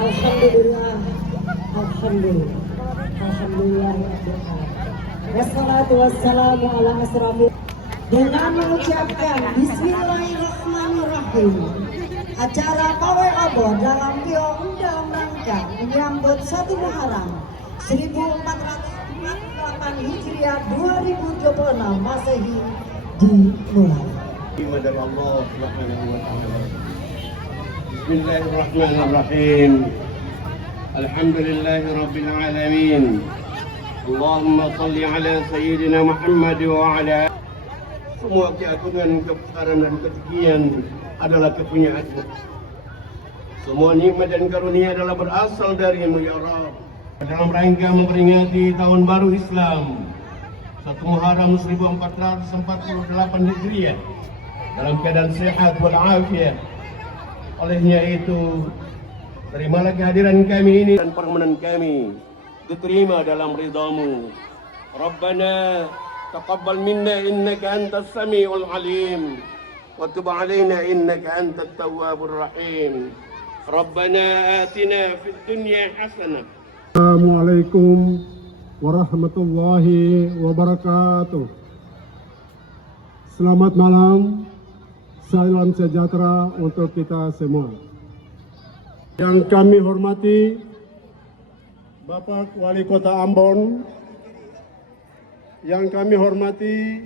Alhamdulillah, alhamdulillah, alhamdulillah. Wassalatu wassalamu ala asrafil. Dengan mengucapkan Bismillahirrahmanirrahim, acara pawai obor dalam Kiong dalam rangka menyambut 1 Muharram 1448 Hijriah 2026 Masehi dimulai. Allah Subhanahu wa taala. Bismillahirrahmanirrahim. Alhamdulillahi rabbil alamin. Allahumma salli ala sayyidina Muhammad wa ala. Semua keagungan, kebesaran dan ketinggian adalah kepunyaanmu. Semua nikmat dan karunia adalah berasal darimu ya Rabb. Dalam rangka memperingati tahun baru Islam 1 Muharram 1448 Hijriah dalam keadaan sehat walafiat. Olehnya itu, terimalah kehadiran kami ini dan permohonan kami diterima dalam ridhamu. Rabbana taqabbal minna innaka antas samiul alim wa tub alaina innaka antat tawwabur rahim. Rabbana atina fid dunya hasanah. Assalamualaikum warahmatullahi wabarakatuh. Selamat malam, salam sejahtera untuk kita semua. Yang kami hormati Bapak Wali Kota Ambon, yang kami hormati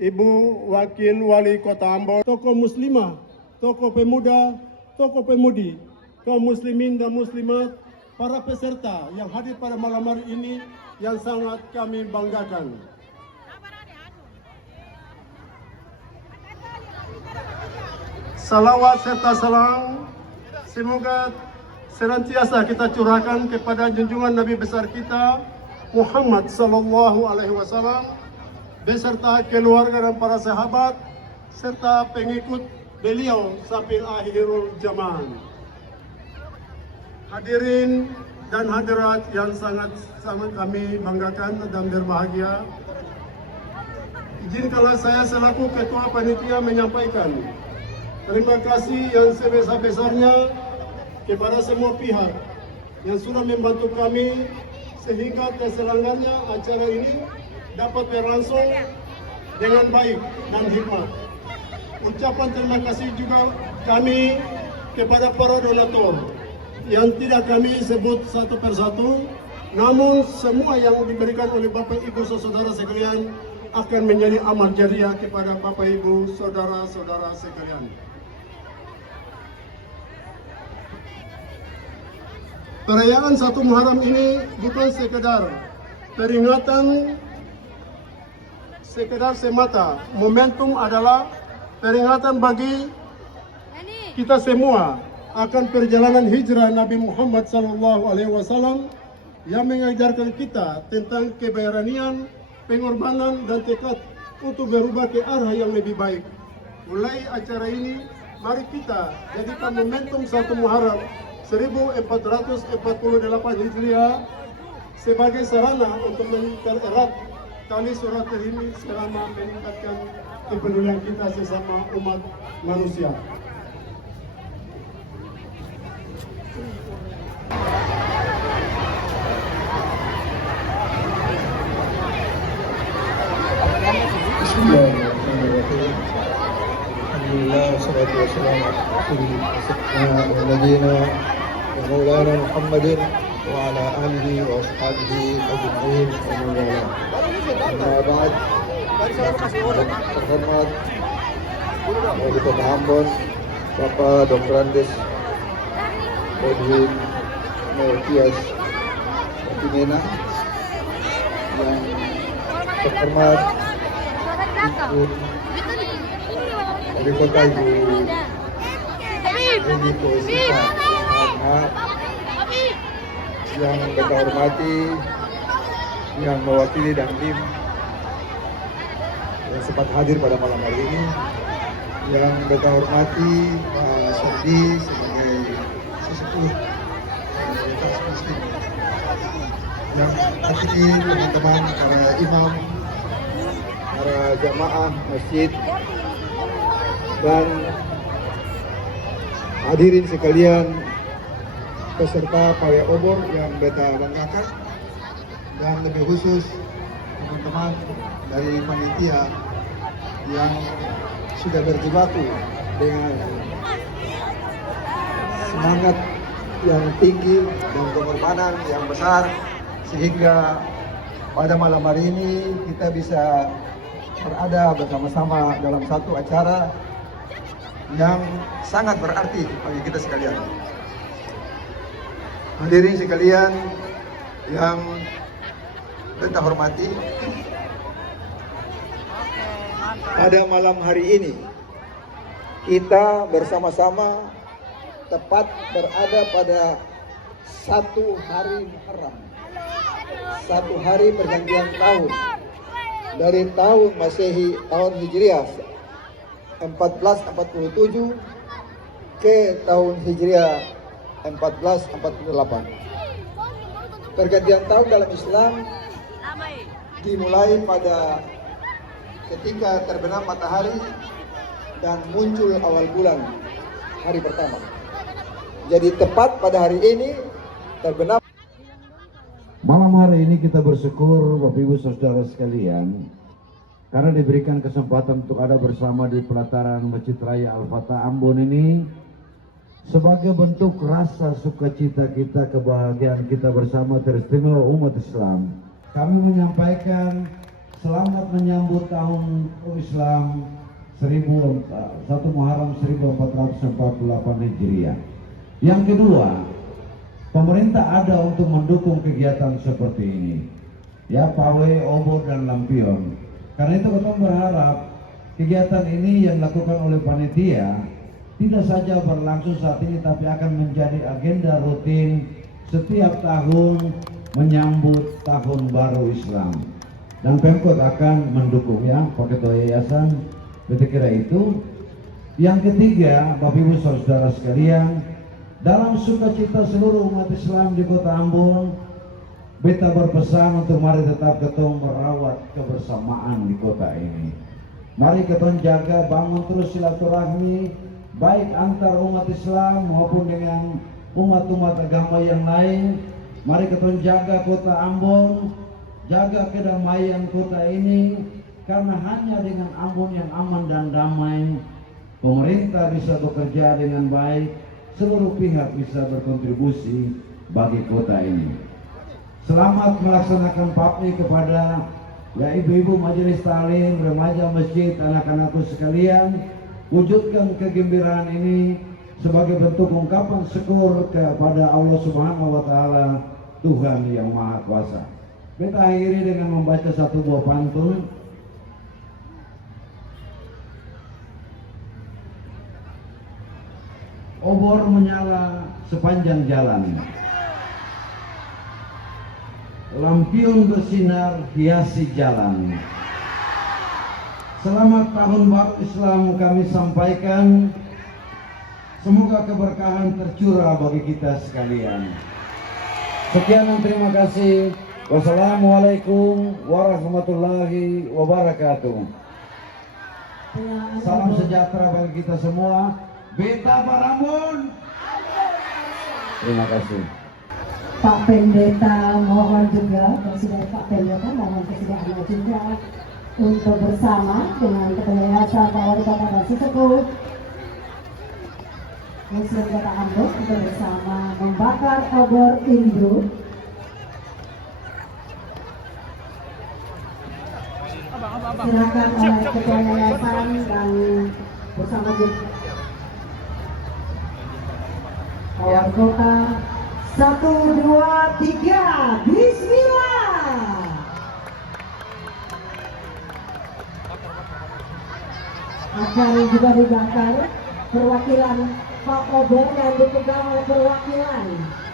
Ibu Wakil Wali Kota Ambon, tokoh muslimah, tokoh pemuda, tokoh pemudi, kaum muslimin dan muslimat, para peserta yang hadir pada malam hari ini yang sangat kami banggakan. Salawat serta salam semoga senantiasa kita curahkan kepada junjungan Nabi besar kita Muhammad sallallahu alaihi wasallam beserta keluarga dan para sahabat serta pengikut beliau sampai akhirul zaman. Hadirin dan hadirat yang sangat kami banggakan dan berbahagia, izinkanlah saya selaku Ketua Panitia menyampaikan terima kasih yang sebesar-besarnya kepada semua pihak yang sudah membantu kami sehingga terselenggaranya acara ini dapat berlangsung dengan baik dan hikmat. Ucapan terima kasih juga kami kepada para donatur yang tidak kami sebut satu persatu, namun semua yang diberikan oleh Bapak Ibu saudara sekalian akan menjadi amal jariah kepada Bapak Ibu saudara-saudara sekalian. Perayaan 1 Muharram ini bukan sekedar peringatan semata. Momentum adalah peringatan bagi kita semua akan perjalanan hijrah Nabi Muhammad SAW yang mengajarkan kita tentang keberanian, pengorbanan dan tekad untuk berubah ke arah yang lebih baik. Mulai acara ini, mari kita jadikan momentum 1 Muharram 1448 Hijriah sebagai sarana untuk mempererat tali silaturahmi selama meningkatkan kepedulian kita sesama umat manusia. Bismillahirrahmanirrahim. Alhamdulillah wassalatu wassalamu ala nabiyyina wa maulana Muhammadin wa ala alihi wa ashabihi ajma'in wa man wala. Amma ba'd. Terhormat Wali Kota Ambon Bapak Dr. Andes Edwin Melkias Timena, yang terhormat Ibu Wali Kota Ibu Eniko Sita Ahmad, yang kita hormati yang mewakili dan tim yang sempat hadir pada malam hari ini, yang kita hormati Pak Sardi sebagai sesepuh komunitas muslim, yang hati teman-teman para imam, para jamaah masjid, dan hadirin sekalian peserta pawai obor yang beta banggakan, dan lebih khusus teman-teman dari panitia yang sudah berjibaku dengan semangat yang tinggi dan pengorbanan yang besar, sehingga pada malam hari ini kita bisa berada bersama-sama dalam satu acara yang sangat berarti bagi kita sekalian. Hadirin sekalian yang kita hormati, pada malam hari ini kita bersama-sama tepat berada pada 1 hari Muharram, 1 hari pergantian tahun dari tahun Masehi, tahun Hijriah 1447 ke tahun Hijriah 1448. Pergantian tahun dalam Islam dimulai pada ketika terbenam matahari dan muncul awal bulan hari pertama. Jadi tepat pada hari ini terbenam. Malam hari ini kita bersyukur Bapak Ibu Saudara sekalian karena diberikan kesempatan untuk ada bersama di pelataran Masjid Raya Al-Fatah Ambon ini sebagai bentuk rasa sukacita kita, kebahagiaan kita bersama teristimewa umat Islam. Kami menyampaikan selamat menyambut tahun Islam 1 Muharram 1448 Hijriah. Yang kedua, pemerintah ada untuk mendukung kegiatan seperti ini, ya, pawai, obor, dan lampion. Karena itu kita berharap kegiatan ini yang dilakukan oleh panitia tidak saja berlangsung saat ini, tapi akan menjadi agenda rutin setiap tahun menyambut tahun baru Islam. Dan Pemkot akan mendukung, ya, Pak Ketua Yayasan. Saya kira itu. Yang ketiga, Bapak Ibu Saudara sekalian, dalam sukacita seluruh umat Islam di Kota Ambon, beta berpesan untuk mari tetap ketong merawat kebersamaan di kota ini. Mari ketong jaga, bangun terus silaturahmi, baik antar umat Islam maupun dengan umat-umat agama yang lain. Mari ketong jaga Kota Ambon, jaga kedamaian kota ini, karena hanya dengan Ambon yang aman dan damai, pemerintah bisa bekerja dengan baik, seluruh pihak bisa berkontribusi bagi kota ini. Selamat melaksanakan papni kepada ya ibu-ibu majelis taklim, remaja masjid, anak-anakku sekalian. Wujudkan kegembiraan ini sebagai bentuk ungkapan syukur kepada Allah Subhanahu wa taala, Tuhan yang Maha Kuasa. Kita akhiri dengan membaca satu buah pantun. Obor menyala sepanjang jalan, lampion bersinar hiasi jalan. Selamat Tahun Baru Islam kami sampaikan. Semoga keberkahan tercurah bagi kita sekalian. Sekian dan terima kasih. Wassalamualaikum warahmatullahi wabarakatuh. Salam sejahtera bagi kita semua. Beta Parambon. Terima kasih. Pak Pendeta mohon juga, Presiden Pak Pendeta mohon kesediaannya juga untuk bersama dengan Ketua Yayasan Pak Wali Kota dan Sesepuh Muslim Kota Ambon untuk bersama membakar obor Induk. Silakan oleh Ketua Yayasan dan bersama juga Wali Kota. 1, 2, 3, Bismillah. Akan juga dibakar perwakilan Pak Obor yang dipegang oleh perwakilan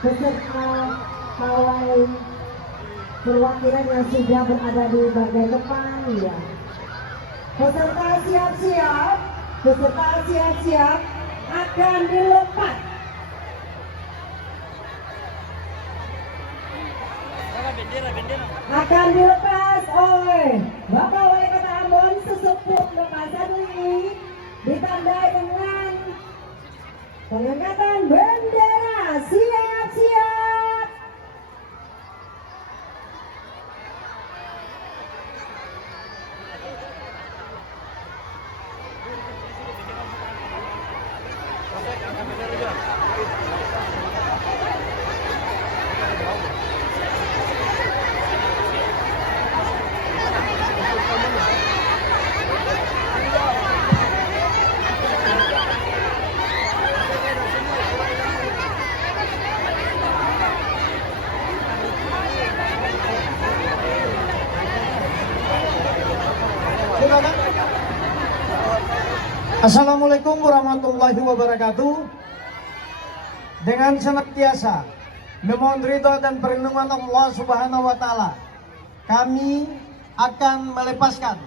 beserta pawai perwakilan yang sudah berada di bagian depan ya. Peserta siap-siap akan dilepas. Akan dilepas oleh Bapak Wali Kota Ambon Sesepuh lepasan ini ditandai dengan pengangkatan bendera. Siap-siap. Assalamualaikum warahmatullahi wabarakatuh. Dengan senantiasa memohon ridho dan perlindungan Allah Subhanahu wa taala, kami akan melepaskan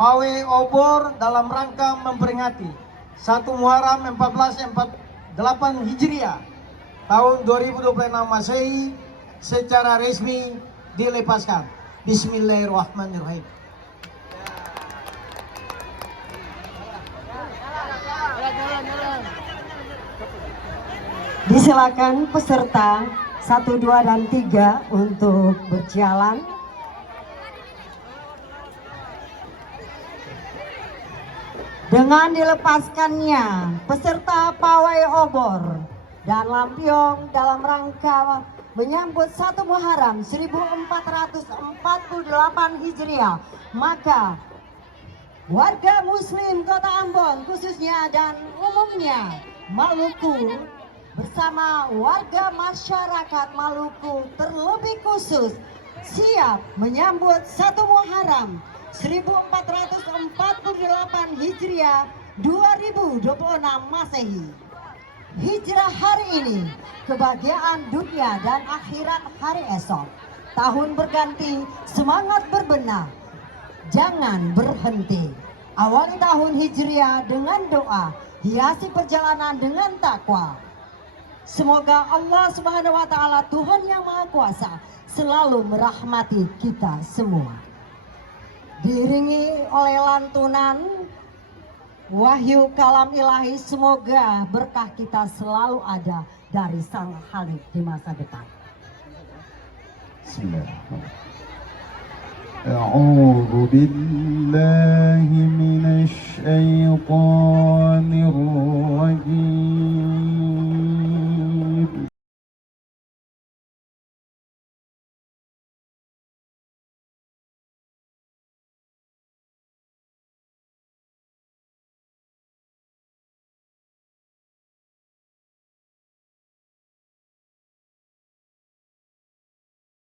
pawai obor dalam rangka memperingati 1 Muharram 1448 Hijriah tahun 2026 Masehi secara resmi dilepaskan. Bismillahirrahmanirrahim. Disilakan peserta 1, 2, dan 3 untuk berjalan. Dengan dilepaskannya peserta pawai obor dan lampion dalam rangka menyambut 1 Muharram 1448 Hijriah, maka warga Muslim Kota Ambon khususnya dan umumnya Maluku bersama warga masyarakat Maluku terlebih khusus siap menyambut 1 Muharram 1448 Hijriah 2026 Masehi. Hijrah hari ini kebahagiaan dunia dan akhirat hari esok. Tahun berganti, semangat berbenah, jangan berhenti. Awali tahun Hijriah dengan doa, hiasi perjalanan dengan takwa. Semoga Allah Subhanahu wa taala, Tuhan yang Maha Kuasa, selalu merahmati kita semua. Diiringi oleh lantunan wahyu kalam ilahi, semoga berkah kita selalu ada dari Sang Khalik di masa depan. Bismillahirrahmanirrahim. أعوذ بالله من الشيطان الرجيم